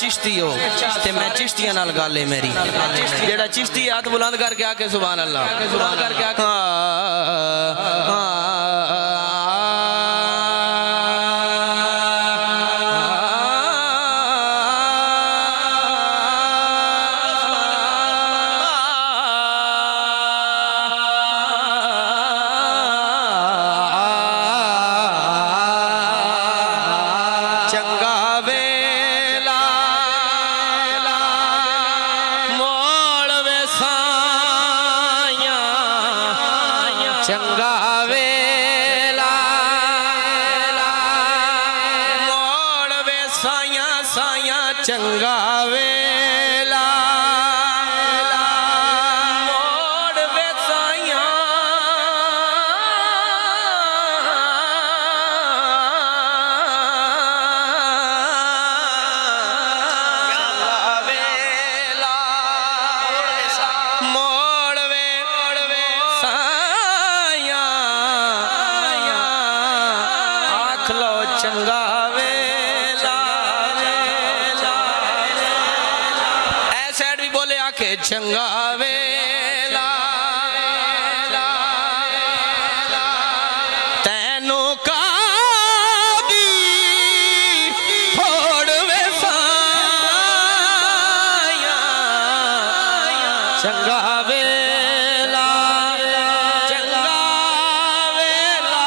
चिश्ती हो ते मैं चिश्तियां नाल गल है मेरी। जेड़ा चिश्ती हाथ बुलंद करके आके सुभान अल्लाह, सुभान करके आके चंगा वेला मोड़ वे साया साया चंगा वेला मोड़ वे साया मोड़ वे चंगा वेला ऐ साइड भी बोले आके चंगा वेला तैनू का दी थोड़ वे साया चंगा वेला चंगा वेला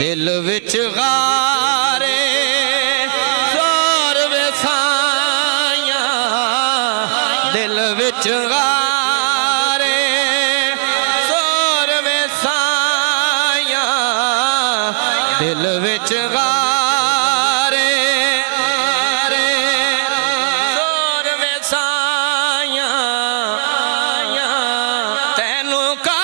दिल विच गारे जोर वेसाया दिल विच गारे जोर वेसाया दिल विच गारे जोर वेसाया तैनू का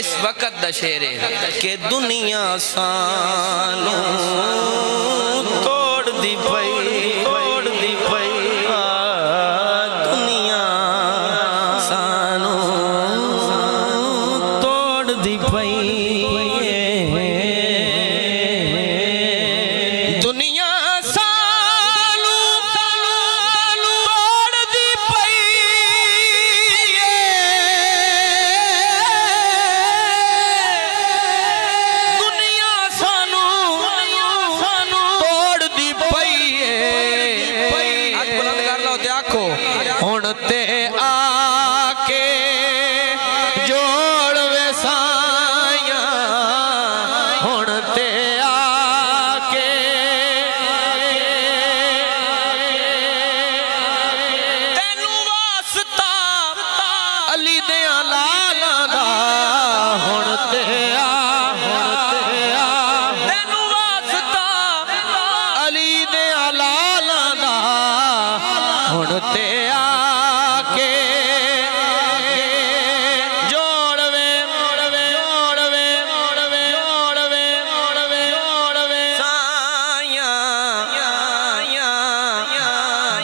इस वक्त दशहरे के दुनिया सानू तोड़ दी पई दुनिया सानू तोड़ दी पई दुनिया सानू तोड़ दी पई हुण ते आके जोड़ वे साया हुण ते आके तैनू वास्ता अली दे लाला दा हुण ते तैनू वास्ता अली दे लाला दा हुण ते आके जोड़वे साया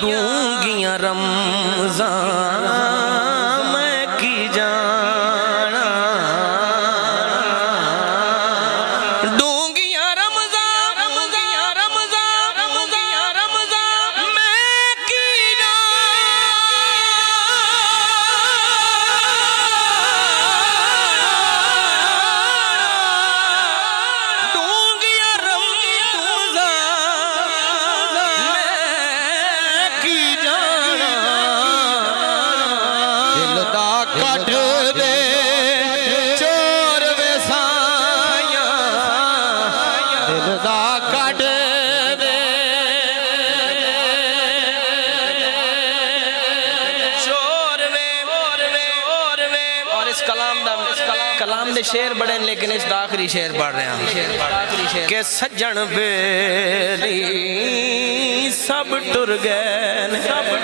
दूंगियां रमजान मैं की जाना दूंगियां रमजान मैं की दे शेर बड़े हैं, लेकिन इस आखिरी शेर पढ़ रहे हैं कि सज्जन बेली सब टुर गए, सब